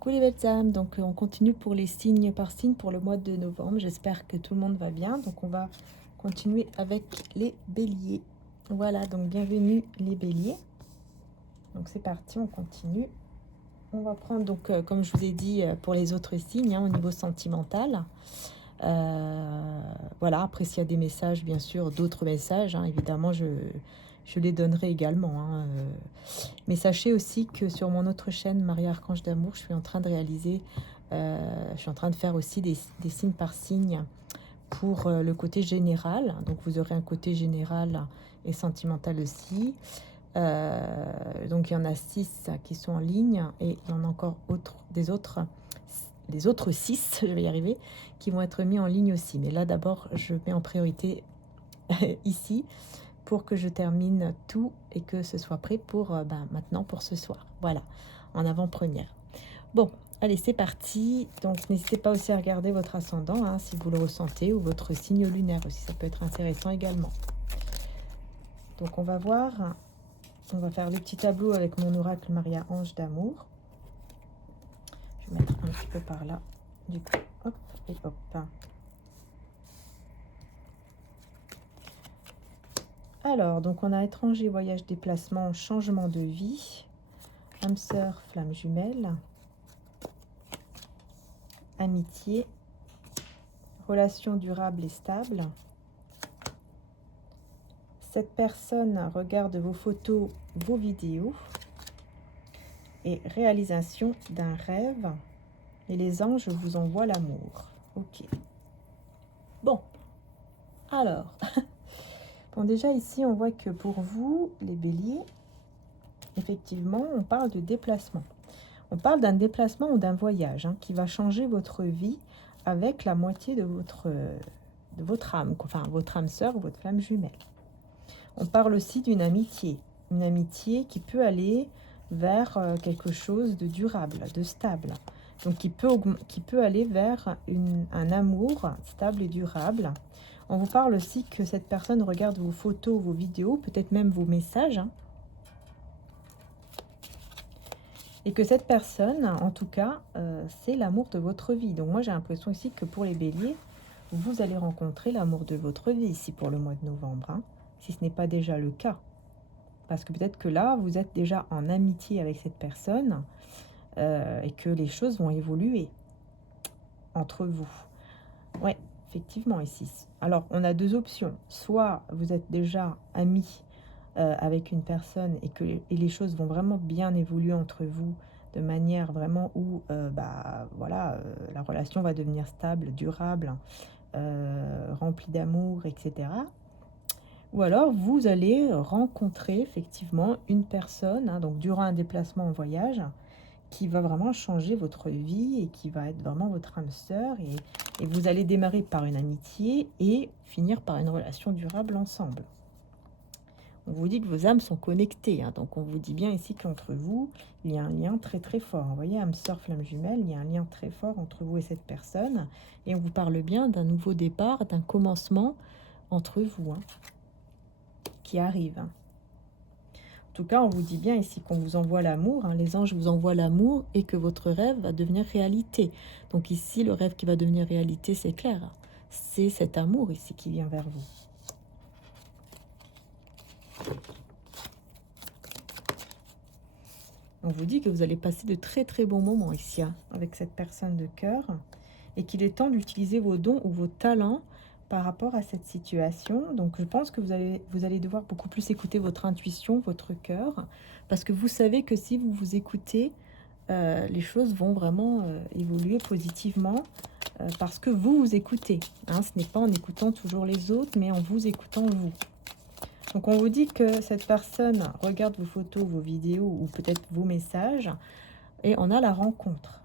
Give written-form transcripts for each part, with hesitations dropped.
Coucou les belles âmes, donc on continue pour les signes par signe pour le mois de novembre. J'espère que tout le monde va bien. Donc on va continuer avec les béliers. Voilà, donc bienvenue les béliers. Donc c'est parti, on continue. On va prendre donc, comme je vous ai dit, pour les autres signes, au niveau sentimental. Voilà, après s'il y a des messages, bien sûr, d'autres messages, évidemment, je les donnerai également. Mais sachez aussi que sur mon autre chaîne, Marie Archange d'Amour, je suis en train de réaliser, je suis en train de faire aussi des signes par signe pour le côté général. Donc vous aurez un côté général et sentimental aussi. Donc il y en a 6 qui sont en ligne et il y en a encore des autres 6, je vais y arriver, qui vont être mis en ligne aussi. Mais là d'abord, je mets en priorité ici pour que je termine tout et que ce soit prêt pour maintenant pour ce soir. Voilà, en avant-première. Bon, allez, c'est parti. Donc n'hésitez pas aussi à regarder votre ascendant si vous le ressentez, ou votre signe lunaire aussi, ça peut être intéressant également. Donc on va voir, on va faire le petit tableau avec mon oracle Maria Ange d'Amour. Je vais mettre un petit peu par là, du coup, hop et hop. Alors, donc on a étranger, voyage, déplacement, changement de vie, âme sœur, flamme jumelle, amitié, relation durable et stable. Cette personne regarde vos photos, vos vidéos et réalisation d'un rêve. Et les anges vous envoient l'amour. Ok. Bon, alors, bon déjà ici on voit que pour vous, les béliers, effectivement, on parle de déplacement. On parle d'un déplacement ou d'un voyage qui va changer votre vie avec la moitié de votre âme, enfin votre âme sœur ou votre flamme jumelle. On parle aussi d'une amitié qui peut aller vers quelque chose de durable, de stable. Donc qui peut aller vers un amour stable et durable. On vous parle aussi que cette personne regarde vos photos, vos vidéos, peut-être même vos messages. Et que cette personne, en tout cas, c'est l'amour de votre vie. Donc moi j'ai l'impression ici que pour les béliers, vous allez rencontrer l'amour de votre vie ici pour le mois de novembre. Si ce n'est pas déjà le cas. Parce que peut-être que là, vous êtes déjà en amitié avec cette personne et que les choses vont évoluer entre vous. Ouais, effectivement ici. Alors, on a deux options. Soit vous êtes déjà amis avec une personne et les choses vont vraiment bien évoluer entre vous de manière vraiment où la relation va devenir stable, durable, remplie d'amour, etc. Ou alors, vous allez rencontrer effectivement une personne, donc durant un déplacement en voyage, qui va vraiment changer votre vie et qui va être vraiment votre âme sœur. Et vous allez démarrer par une amitié et finir par une relation durable ensemble. On vous dit que vos âmes sont connectées. Donc, on vous dit bien ici qu'entre vous, il y a un lien très très fort. Vous voyez, âme sœur, flamme jumelle, il y a un lien très fort entre vous et cette personne. Et on vous parle bien d'un nouveau départ, d'un commencement entre vous. Qui arrive. En tout cas, on vous dit bien ici qu'on vous envoie l'amour, les anges vous envoient l'amour et que votre rêve va devenir réalité. Donc ici, le rêve qui va devenir réalité, c'est clair. C'est cet amour ici qui vient vers vous. On vous dit que vous allez passer de très très bons moments ici avec cette personne de cœur et qu'il est temps d'utiliser vos dons ou vos talents par rapport à cette situation. Donc je pense que vous allez devoir beaucoup plus écouter votre intuition, votre cœur, parce que vous savez que si vous vous écoutez, les choses vont vraiment évoluer positivement parce que vous vous écoutez. Ce n'est pas en écoutant toujours les autres, mais en vous écoutant vous. Donc on vous dit que cette personne regarde vos photos, vos vidéos ou peut-être vos messages et on a la rencontre.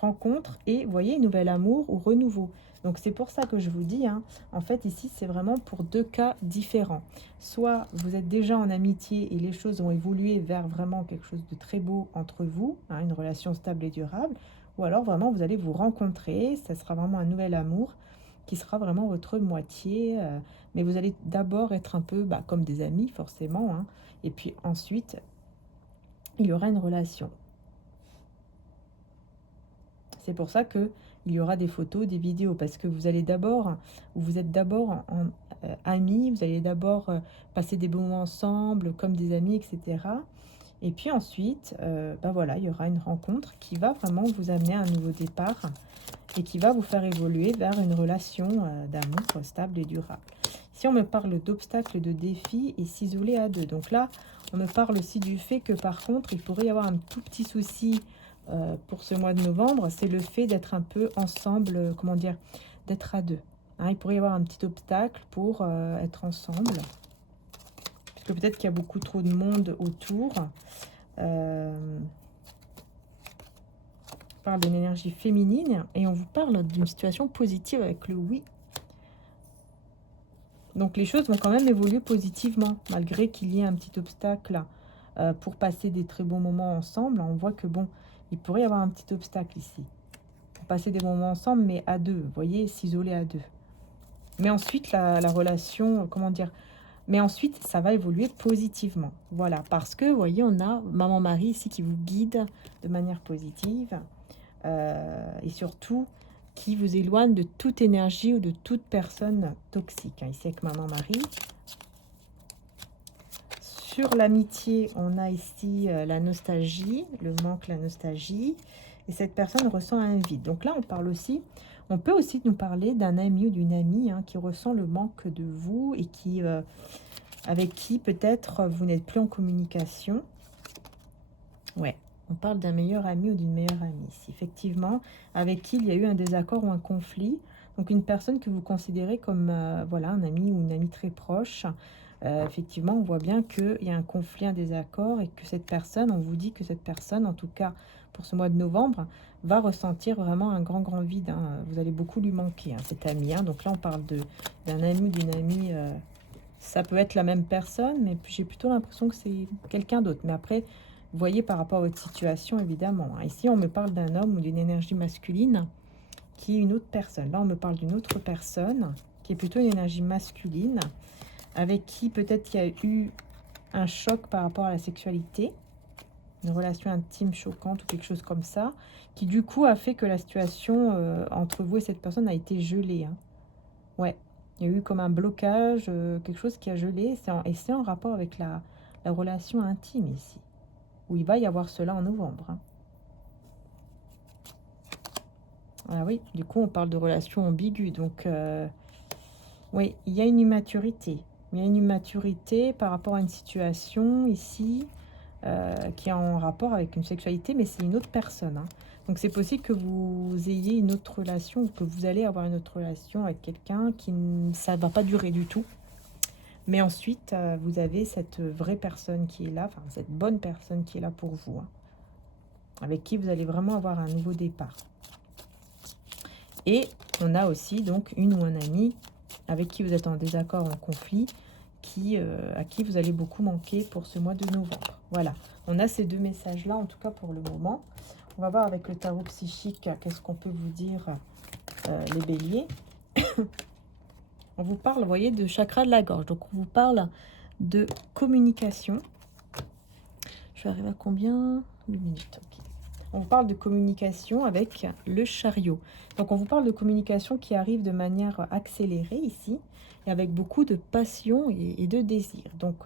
Rencontre et, vous voyez, nouvel amour ou renouveau. Donc c'est pour ça que je vous dis, en fait ici c'est vraiment pour deux cas différents. Soit vous êtes déjà en amitié et les choses ont évolué vers vraiment quelque chose de très beau entre vous, une relation stable et durable, ou alors vraiment vous allez vous rencontrer, ça sera vraiment un nouvel amour qui sera vraiment votre moitié, mais vous allez d'abord être un peu comme des amis forcément, et puis ensuite il y aura une relation. C'est pour ça que il y aura des photos, des vidéos, parce que vous allez d'abord, vous êtes d'abord amis, vous allez d'abord passer des bons moments ensemble, comme des amis, etc. Et puis ensuite, bah voilà, il y aura une rencontre qui va vraiment vous amener à un nouveau départ et qui va vous faire évoluer vers une relation d'amour stable et durable. Si on me parle d'obstacles, de défis et s'isoler à deux. Donc là, on me parle aussi du fait que par contre, il pourrait y avoir un tout petit souci pour ce mois de novembre. C'est le fait d'être un peu ensemble, comment dire, d'être à deux. Hein, il pourrait y avoir un petit obstacle pour être ensemble. Parce que peut-être qu'il y a beaucoup trop de monde autour. On parle d'une énergie féminine et on vous parle d'une situation positive avec le oui. Donc les choses vont quand même évoluer positivement, malgré qu'il y ait un petit obstacle pour passer des très bons moments ensemble. On voit que bon, il pourrait y avoir un petit obstacle ici. Pour passer des moments ensemble, mais à deux, vous voyez, s'isoler à deux. Mais ensuite, la relation, comment dire, mais ensuite, ça va évoluer positivement. Voilà, parce que, vous voyez, on a maman-mari ici qui vous guide de manière positive. Et surtout, qui vous éloigne de toute énergie ou de toute personne toxique. Ici, avec maman-mari. Sur l'amitié, on a ici la nostalgie, le manque, la nostalgie. Et cette personne ressent un vide. Donc là, on parle aussi... On peut aussi nous parler d'un ami ou d'une amie qui ressent le manque de vous et qui, avec qui peut-être vous n'êtes plus en communication. Ouais, on parle d'un meilleur ami ou d'une meilleure amie ici. Effectivement, avec qui il y a eu un désaccord ou un conflit. Donc une personne que vous considérez comme voilà, un ami ou une amie très proche. Effectivement, on voit bien qu'il y a un conflit, un désaccord et que cette personne, on vous dit que cette personne, en tout cas pour ce mois de novembre, va ressentir vraiment un grand vide. Vous allez beaucoup lui manquer, cet ami. Donc là, on parle d'un ami, d'une amie. Ça peut être la même personne, mais j'ai plutôt l'impression que c'est quelqu'un d'autre. Mais après, vous voyez par rapport à votre situation, évidemment. Ici, on me parle d'un homme ou d'une énergie masculine qui est une autre personne. Là, on me parle d'une autre personne qui est plutôt une énergie masculine, avec qui peut-être il y a eu un choc par rapport à la sexualité, une relation intime choquante ou quelque chose comme ça, qui du coup a fait que la situation entre vous et cette personne a été gelée. Ouais, il y a eu comme un blocage, quelque chose qui a gelé, et c'est en rapport avec la relation intime ici, où il va y avoir cela en novembre. Ah oui, du coup on parle de relation ambiguë, donc oui, il y a une immaturité. Il y a une immaturité par rapport à une situation ici qui est en rapport avec une sexualité, mais c'est une autre personne. Donc c'est possible que vous ayez une autre relation ou que vous allez avoir une autre relation avec quelqu'un qui ça ne va pas durer du tout. Mais ensuite, vous avez cette vraie personne qui est là, enfin cette bonne personne qui est là pour vous, avec qui vous allez vraiment avoir un nouveau départ. Et on a aussi donc une ou un ami avec qui vous êtes en désaccord, en conflit, à qui vous allez beaucoup manquer pour ce mois de novembre. Voilà, on a ces deux messages-là, en tout cas pour le moment. On va voir avec le tarot psychique, qu'est-ce qu'on peut vous dire, les béliers. On vous parle, vous voyez, de chakra de la gorge. Donc, on vous parle de communication. Je vais arriver à combien? 8 minutes, ok. On vous parle de communication avec le chariot. Donc, on vous parle de communication qui arrive de manière accélérée ici, et avec beaucoup de passion et de désir. Donc,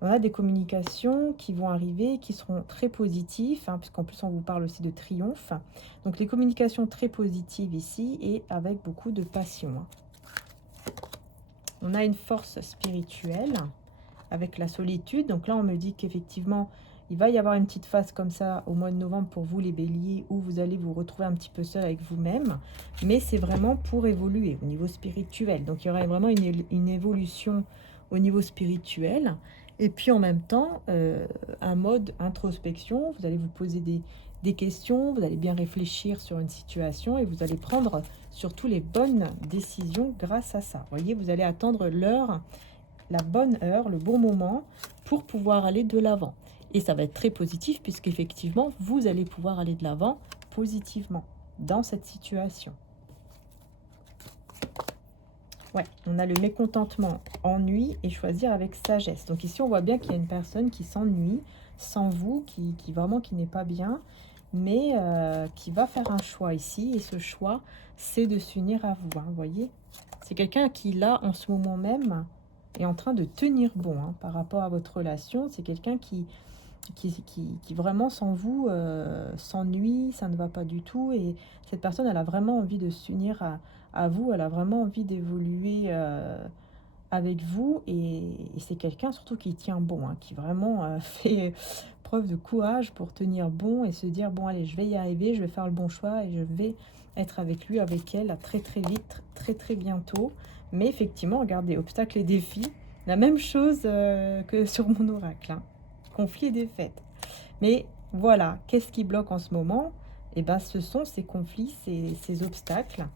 on a des communications qui vont arriver, qui seront très positives, puisqu'en plus, on vous parle aussi de triomphe. Donc, les communications très positives ici, et avec beaucoup de passion. On a une force spirituelle avec la solitude. Donc là, on me dit qu'effectivement, il va y avoir une petite phase comme ça au mois de novembre pour vous, les béliers, où vous allez vous retrouver un petit peu seul avec vous-même. Mais c'est vraiment pour évoluer au niveau spirituel. Donc, il y aura vraiment une évolution au niveau spirituel. Et puis, en même temps, un mode introspection. Vous allez vous poser des questions, vous allez bien réfléchir sur une situation et vous allez prendre surtout les bonnes décisions grâce à ça. Vous voyez, vous allez attendre l'heure, la bonne heure, le bon moment pour pouvoir aller de l'avant. Et ça va être très positif puisqu'effectivement, vous allez pouvoir aller de l'avant positivement dans cette situation. Ouais, on a le mécontentement, ennui et choisir avec sagesse. Donc ici, on voit bien qu'il y a une personne qui s'ennuie sans vous, qui vraiment qui n'est pas bien. mais qui va faire un choix ici. Et ce choix, c'est de s'unir à vous, hein, vous voyez. C'est quelqu'un qui, là, en ce moment même, est en train de tenir bon, hein, par rapport à votre relation. C'est quelqu'un qui vraiment sans vous s'ennuie, ça ne va pas du tout. Et cette personne, elle a vraiment envie de s'unir à vous, elle a vraiment envie d'évoluer avec vous. Et c'est quelqu'un surtout qui tient bon, hein, qui vraiment fait preuve de courage pour tenir bon et se dire, bon allez, je vais y arriver, je vais faire le bon choix et je vais être avec lui, avec elle, très très vite, très très bientôt. Mais effectivement, regardez, obstacles et défis, la même chose que sur mon oracle, hein. Conflits et défaites. Mais voilà, qu'est-ce qui bloque en ce moment? Eh ben, ce sont ces conflits, ces obstacles.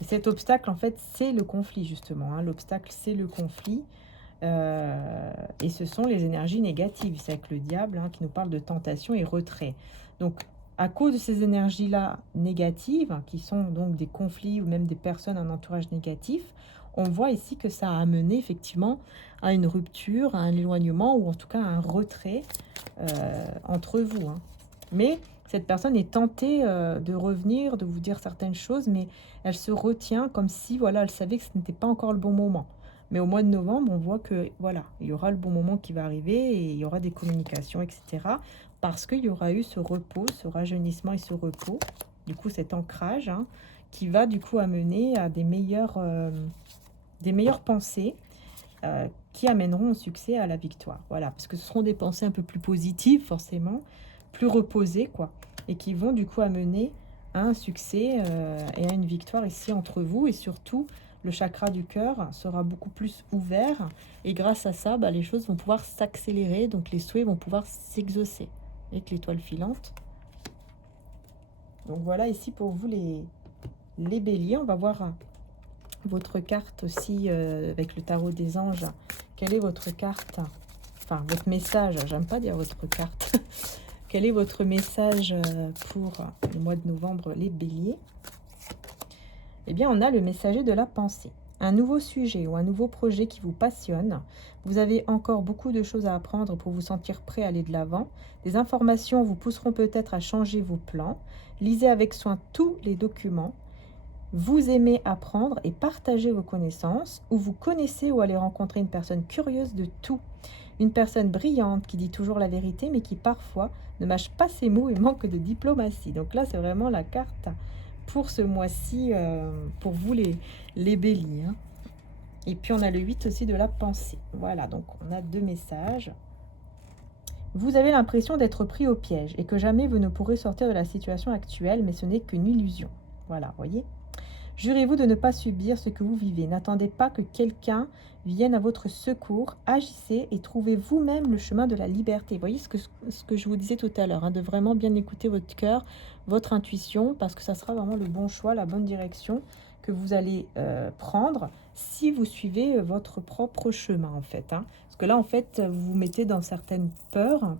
Et cet obstacle, en fait, c'est le conflit, justement, hein. L'obstacle, c'est le conflit. Et ce sont les énergies négatives. C'est avec le diable, hein, qui nous parle de tentation et retrait. Donc, à cause de ces énergies-là négatives, qui sont donc des conflits ou même des personnes, un entourage négatif, on voit ici que ça a amené effectivement à une rupture, à un éloignement ou en tout cas à un retrait entre vous, hein. Mais cette personne est tentée de revenir, de vous dire certaines choses, mais elle se retient comme si, voilà, elle savait que ce n'était pas encore le bon moment. Mais au mois de novembre, on voit que, voilà, il y aura le bon moment qui va arriver et il y aura des communications, etc. Parce qu'il y aura eu ce repos, ce rajeunissement et ce repos, du coup cet ancrage, hein, qui va du coup amener à des meilleures pensées qui amèneront au succès, à la victoire. Voilà, parce que ce seront des pensées un peu plus positives, forcément, plus reposées, quoi, et qui vont du coup amener à un succès et à une victoire ici entre vous. Et surtout, le chakra du cœur sera beaucoup plus ouvert. Et grâce à ça, bah, les choses vont pouvoir s'accélérer. Donc les souhaits vont pouvoir s'exaucer. Avec l'étoile filante. Donc voilà ici pour vous les béliers. On va voir votre carte aussi avec le tarot des anges. Quelle est votre carte? Enfin, votre message. J'aime pas dire votre carte. Quel est votre message pour le mois de novembre, les béliers? Eh bien, on a le messager de la pensée. Un nouveau sujet ou un nouveau projet qui vous passionne. Vous avez encore beaucoup de choses à apprendre pour vous sentir prêt à aller de l'avant. Des informations vous pousseront peut-être à changer vos plans. Lisez avec soin tous les documents. Vous aimez apprendre et partager vos connaissances, ou vous connaissez ou allez rencontrer une personne curieuse de tout. Une personne brillante qui dit toujours la vérité, mais qui parfois ne mâche pas ses mots et manque de diplomatie. Donc là, c'est vraiment la carte pour ce mois-ci, pour vous les béliers, hein. Et puis, on a le 8 aussi de la pensée. Voilà, donc on a deux messages. Vous avez l'impression d'être pris au piège et que jamais vous ne pourrez sortir de la situation actuelle, mais ce n'est qu'une illusion. Voilà, voyez. Jurez-vous de ne pas subir ce que vous vivez. N'attendez pas que quelqu'un vienne à votre secours. Agissez et trouvez vous-même le chemin de la liberté. Vous voyez ce que je vous disais tout à l'heure, hein, de vraiment bien écouter votre cœur, votre intuition, parce que ça sera vraiment le bon choix, la bonne direction que vous allez prendre si vous suivez votre propre chemin, en fait, hein. Parce que là, en fait, vous vous mettez dans certaines peurs.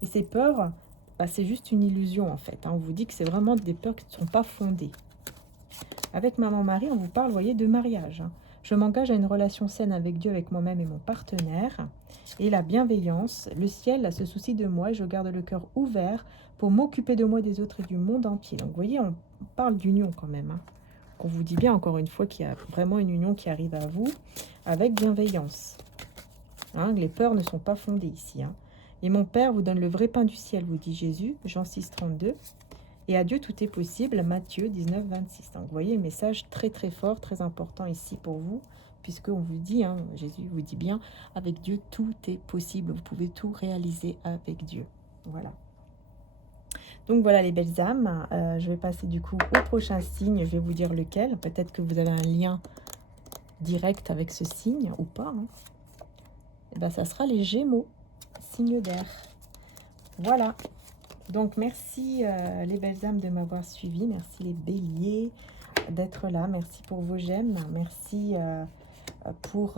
Et ces peurs, bah, c'est juste une illusion, en fait, hein. On vous dit que c'est vraiment des peurs qui ne sont pas fondées. Avec Maman Marie, on vous parle, vous voyez, de mariage, hein. Je m'engage à une relation saine avec Dieu, avec moi-même et mon partenaire. Et la bienveillance, le ciel se soucie de moi et je garde le cœur ouvert pour m'occuper de moi, des autres et du monde entier. Donc, vous voyez, on parle d'union quand même, hein. On vous dit bien, encore une fois, qu'il y a vraiment une union qui arrive à vous avec bienveillance, hein. Les peurs ne sont pas fondées ici, hein. Et mon Père vous donne le vrai pain du ciel, vous dit Jésus, Jean 6, 32. Et à Dieu, tout est possible, Matthieu 19, 26. Donc, vous voyez, le message très, très fort, très important ici pour vous, puisqu'on vous dit, hein, Jésus vous dit bien, avec Dieu, tout est possible. Vous pouvez tout réaliser avec Dieu. Voilà. Donc, voilà les belles âmes. Je vais passer du coup au prochain signe. Je vais vous dire lequel. Peut-être que vous avez un lien direct avec ce signe ou pas, hein. Et bien, ça sera les Gémeaux, signe d'air. Voilà. Donc, merci les belles âmes de m'avoir suivi. Merci les béliers d'être là. Merci pour vos j'aime. Merci pour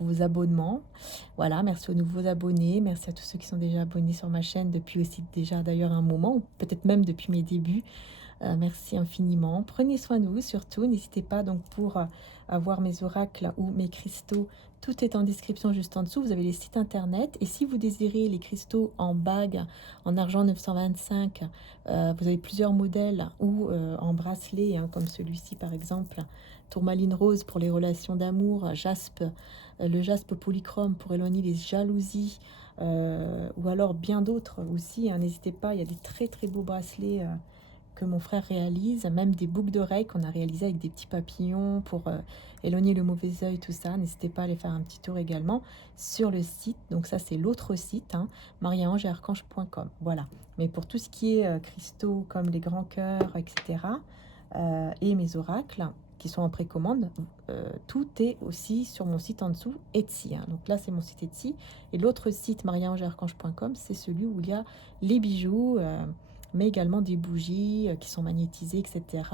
vos abonnements. Voilà, merci aux nouveaux abonnés. Merci à tous ceux qui sont déjà abonnés sur ma chaîne depuis aussi déjà d'ailleurs un moment, ou peut-être même depuis mes débuts. Merci infiniment. Prenez soin de vous surtout. N'hésitez pas donc pour avoir mes oracles ou mes cristaux Tout est en description juste en dessous. Vous avez les sites internet. Et si vous désirez les cristaux en bague, en argent 925, vous avez plusieurs modèles ou en bracelet, hein, comme celui-ci par exemple. Tourmaline rose pour les relations d'amour. Jaspe, le jaspe polychrome pour éloigner les jalousies. Ou alors bien d'autres aussi, hein. N'hésitez pas, il y a des très très beaux bracelets que mon frère réalise, même des boucles d'oreilles qu'on a réalisées avec des petits papillons pour éloigner le mauvais œil, tout ça. N'hésitez pas à aller faire un petit tour également sur le site. Donc ça, c'est l'autre site, hein, mariaangearchange.com. Voilà. Mais pour tout ce qui est cristaux comme les grands cœurs, etc., et mes oracles qui sont en précommande, tout est aussi sur mon site en dessous, Etsy, hein. Donc là, c'est mon site Etsy. Et l'autre site, mariaangearchange.com, c'est celui où il y a les bijoux, mais également des bougies qui sont magnétisées, etc.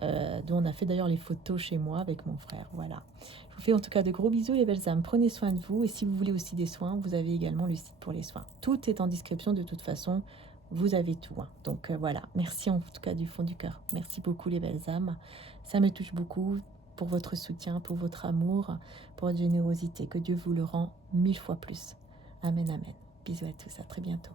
Dont on a fait d'ailleurs les photos chez moi avec mon frère. Voilà. Je vous fais en tout cas de gros bisous les belles âmes. Prenez soin de vous. Et si vous voulez aussi des soins, vous avez également le site pour les soins. Tout est en description de toute façon. Vous avez tout, hein. Donc voilà. Merci en tout cas du fond du cœur. Merci beaucoup les belles âmes. Ça me touche beaucoup pour votre soutien, pour votre amour, pour votre générosité. Que Dieu vous le rend 1000 fois plus. Amen, amen. Bisous à tous. À très bientôt.